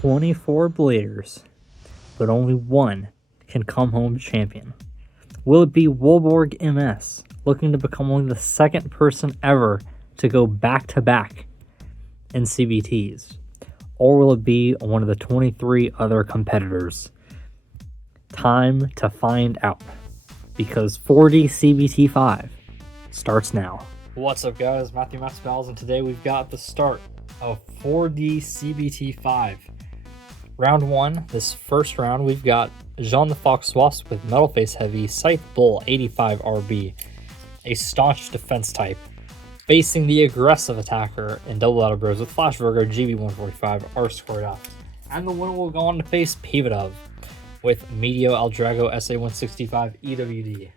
24 bladers, but only one can come home champion. Will it be Wolborg MS, looking to become only the second person ever to go back-to-back in CBTs? Or will it be one of the 23 other competitors? Time to find out, because 4D CBT5 starts now. What's up, guys? Matthew Max, and today we've got the start of 4D CBT5. Round 1, this first round, we've got JeanTheFoxWasp with Metal Face Heavy, Scythe Bull 85 RB, a staunch defense type, facing the aggressive attacker in Doublebattlebros with Flash Virgo GB145 R2F. And the winner will go on to face Pivadove with Medio Aldrago SA165 EWD.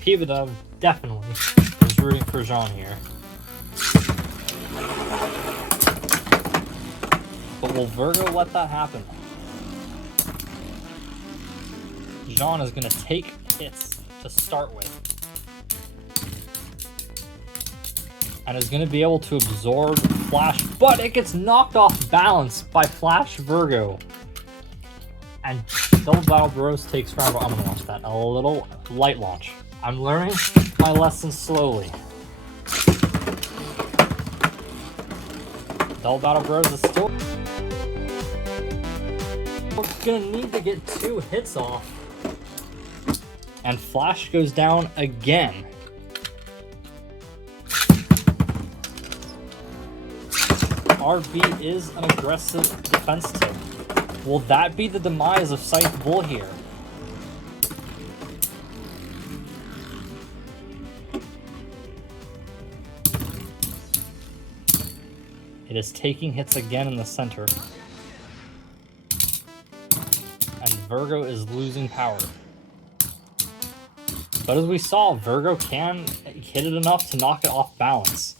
Pivadove definitely is rooting for Jean here. But will Virgo let that happen? Jean is going to take hits to start with, and is going to be able to absorb Flash, but it gets knocked off balance by Flash Virgo. And Doublebattlebros takes round one. I'm going to launch that. A little light launch. I'm learning my lessons slowly. Doublebattlebros is still gonna need to get 2 hits off. And Flash goes down again. RB is an aggressive defense tip. Will that be the demise of Scythe Bull here? It is taking hits again in the center. And Virgo is losing power. But as we saw, Virgo can hit it enough to knock it off balance.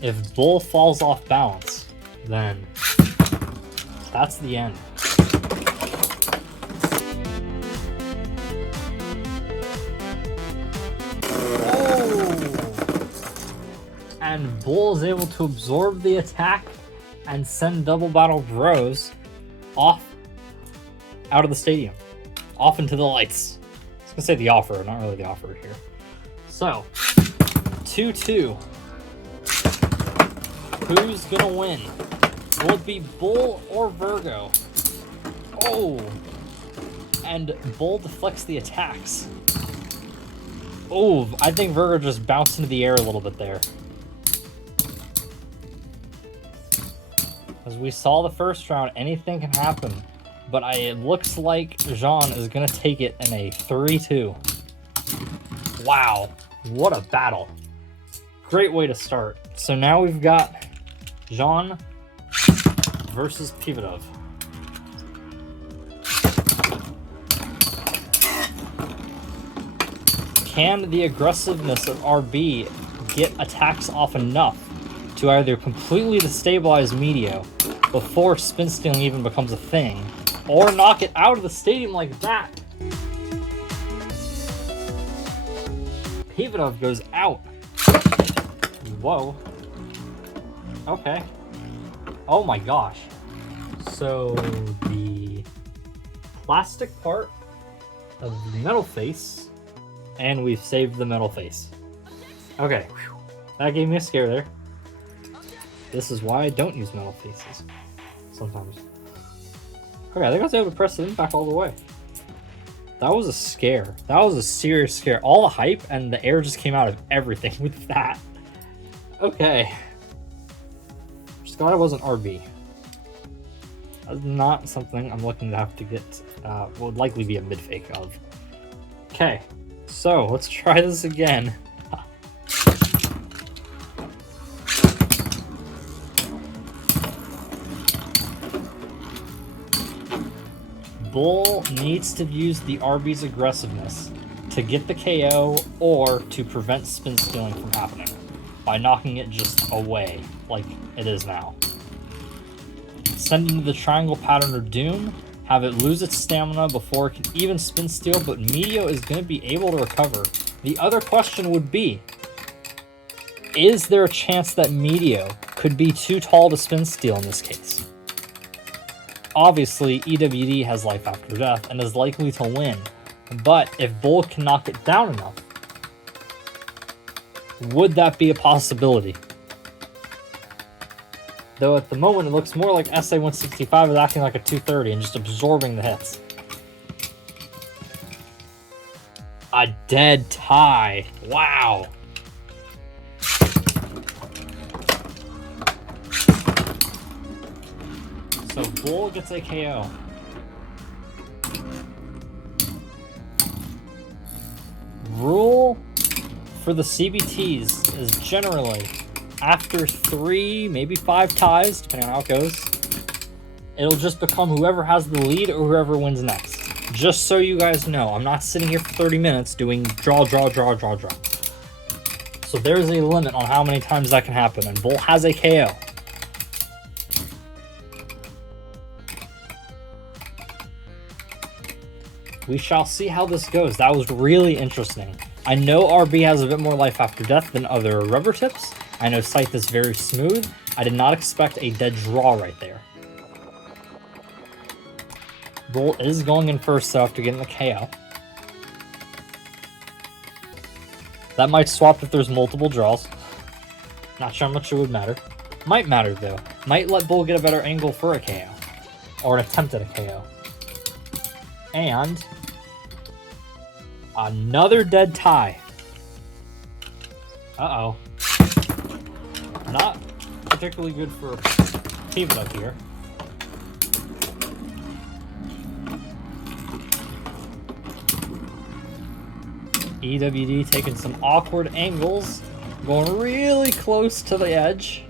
If Bull falls off balance, then that's the end. And Bull is able to absorb the attack and send Doublebattlebros off out of the stadium, off into the lights. I was gonna say the offer, not really the offer here. So, 2-2. Who's gonna win? Will it be Bull or Virgo? Oh! And Bull deflects the attacks. Oh, I think Virgo just bounced into the air a little bit there. As we saw the first round, anything can happen. But it looks like Jean is going to take it in a 3-2. Wow, what a battle. Great way to start. So now we've got Jean versus Pivadove. Can the aggressiveness of RB get attacks off enough to either completely destabilize Medio before spin stealing even becomes a thing, or knock it out of the stadium like that? Pivadove goes out. Whoa. Okay. Oh my gosh. So the plastic part of the metal face, and we've saved the metal face. Okay. That gave me a scare there. This is why I don't use metal faces sometimes. Okay, I think I was able to press the impact all the way. That was a scare. That was a serious scare. All the hype and the air just came out of everything with that. Okay. Just glad it wasn't RB. That's not something I'm looking to have to get, would likely be a mid-fake of. Okay, so let's try this again. Bull needs to use the RB's aggressiveness to get the KO or to prevent spin stealing from happening by knocking it just away like it is now. Send into the triangle pattern or doom, have it lose its stamina before it can even spin steal, but Medio is going to be able to recover. The other question would be, is there a chance that Medio could be too tall to spin steel in this case. Obviously, EWD has life after death and is likely to win, but if Bull can knock it down enough, would that be a possibility? Though at the moment it looks more like SA-165 is acting like a 230 and just absorbing the hits. A dead tie. Wow. So Bull gets a KO. Rule for the CBTs is generally after 3, maybe 5 ties, depending on how it goes, it'll just become whoever has the lead or whoever wins next. Just so you guys know, I'm not sitting here for 30 minutes doing draw, draw, draw, draw, draw. So there's a limit on how many times that can happen, and Bull has a KO. We shall see how this goes. That was really interesting. I know RB has a bit more life after death than other rubber tips. I know Scythe is very smooth. I did not expect a dead draw right there. Bull is going in first though after getting the KO. That might swap if there's multiple draws. Not sure how much it would matter. Might matter though. Might let Bull get a better angle for a KO. Or an attempt at a KO. And another dead tie. Uh-oh. Not particularly good for Pivadove here. EWD taking some awkward angles, going really close to the edge.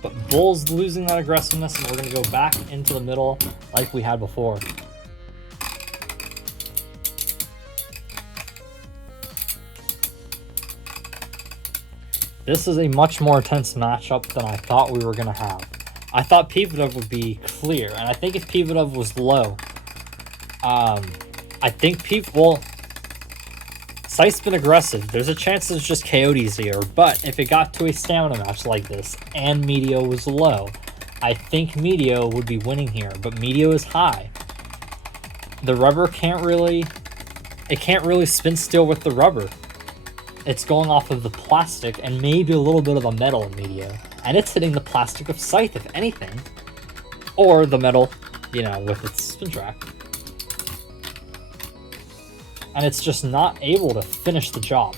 But Bull's losing that aggressiveness, and we're going to go back into the middle like we had before. This is a much more intense matchup than I thought we were going to have. I thought Pivadove would be clear, and I think if Pivadove was low, I think Scythe's been aggressive. There's a chance it's just coyotes here, but if it got to a stamina match like this and Medio was low, I think Medio would be winning here, but Medio is high. The rubber can't really spin steel with the rubber. It's going off of the plastic and maybe a little bit of the metal in Medio. And it's hitting the plastic of Scythe, if anything. Or the metal, you know, with its spin track. And it's just not able to finish the job.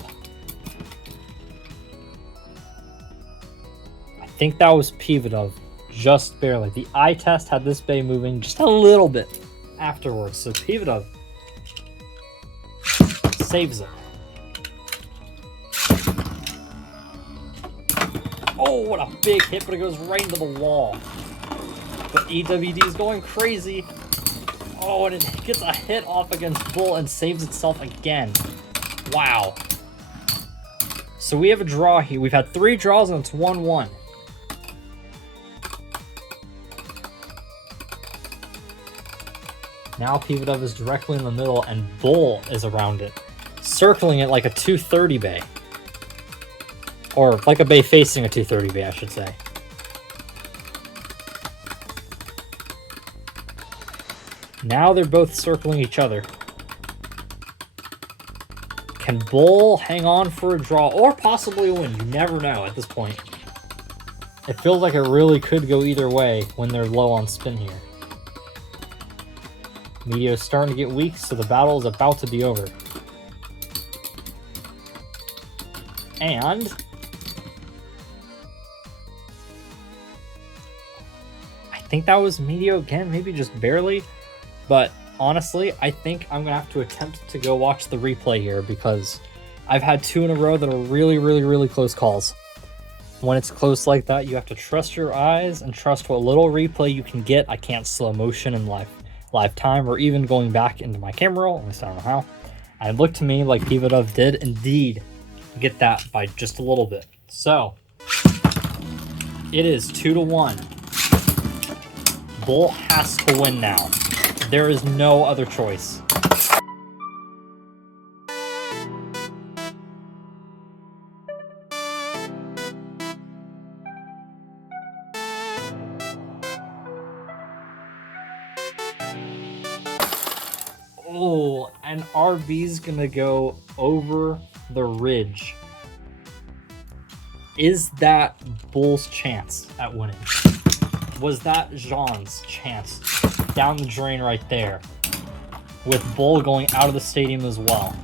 I think that was Pivadove, just barely. The eye test had this bay moving just a little bit afterwards. So Pivadove saves it. Oh, what a big hit, but it goes right into the wall. But EWD is going crazy. Oh, and it gets a hit off against Bull and saves itself again. Wow. So we have a draw here. We've had 3 draws and it's 1-1. Now Pivadove is directly in the middle and Bull is around it, circling it like a 230 bay. Or like a bay facing a 230 bay, I should say. Now they're both circling each other. Can Bull hang on for a draw or possibly win? You never know at this point. It feels like it really could go either way when they're low on spin here. Medio's starting to get weak, so the battle is about to be over. And I think that was Medio again, maybe just barely. But honestly, I think I'm going to have to attempt to go watch the replay here because I've had 2 in a row that are really, really, really close calls. When it's close like that, you have to trust your eyes and trust what little replay you can get. I can't slow motion in live time or even going back into my camera roll, at least I don't know how. And it looked to me like Pivadove did indeed get that by just a little bit. So, it is 2-1. Bull has to win now. There is no other choice. Oh, and RB's gonna go over the ridge. Is that Bull's chance at winning? Was that Jean's chance down the drain right there? With Bull going out of the stadium as well.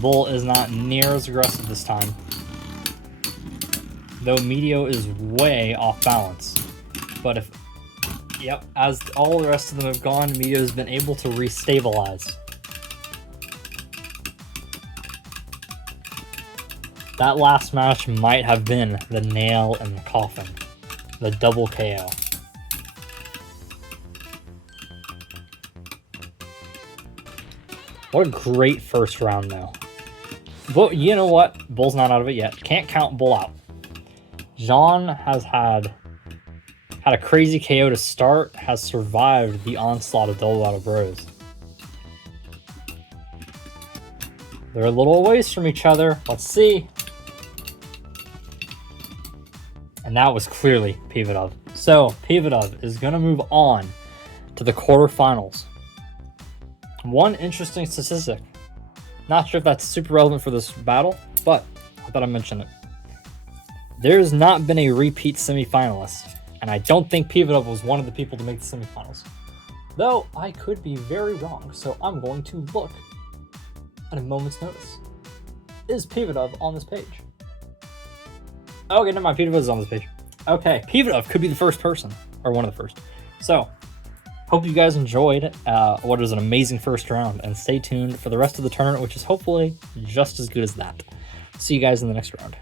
Bull is not near as aggressive this time. Though Medio is way off balance. But if... Yep, as all the rest of them have gone, Medio's been able to restabilize. That last match might have been the nail in the coffin. The double KO. What a great first round, though. But you know what? Bull's not out of it yet. Can't count Bull out. Jean has had a crazy KO to start, has survived the onslaught of Doublebattlebros. They're a little ways from each other. Let's see. And that was clearly Pivadove. So Pivadove is going to move on to the quarterfinals. One interesting statistic. Not sure if that's super relevant for this battle, but I thought I'd mention it. There's not been a repeat semifinalist, and I don't think Pivadove was one of the people to make the semifinals. Though I could be very wrong, so I'm going to look at a moment's notice. Is Pivadove on this page? Okay, never mind, Pivadove is on this page. Okay, Pivadove could be the first person, or one of the first. So, hope you guys enjoyed what was an amazing first round, and stay tuned for the rest of the tournament, which is hopefully just as good as that. See you guys in the next round.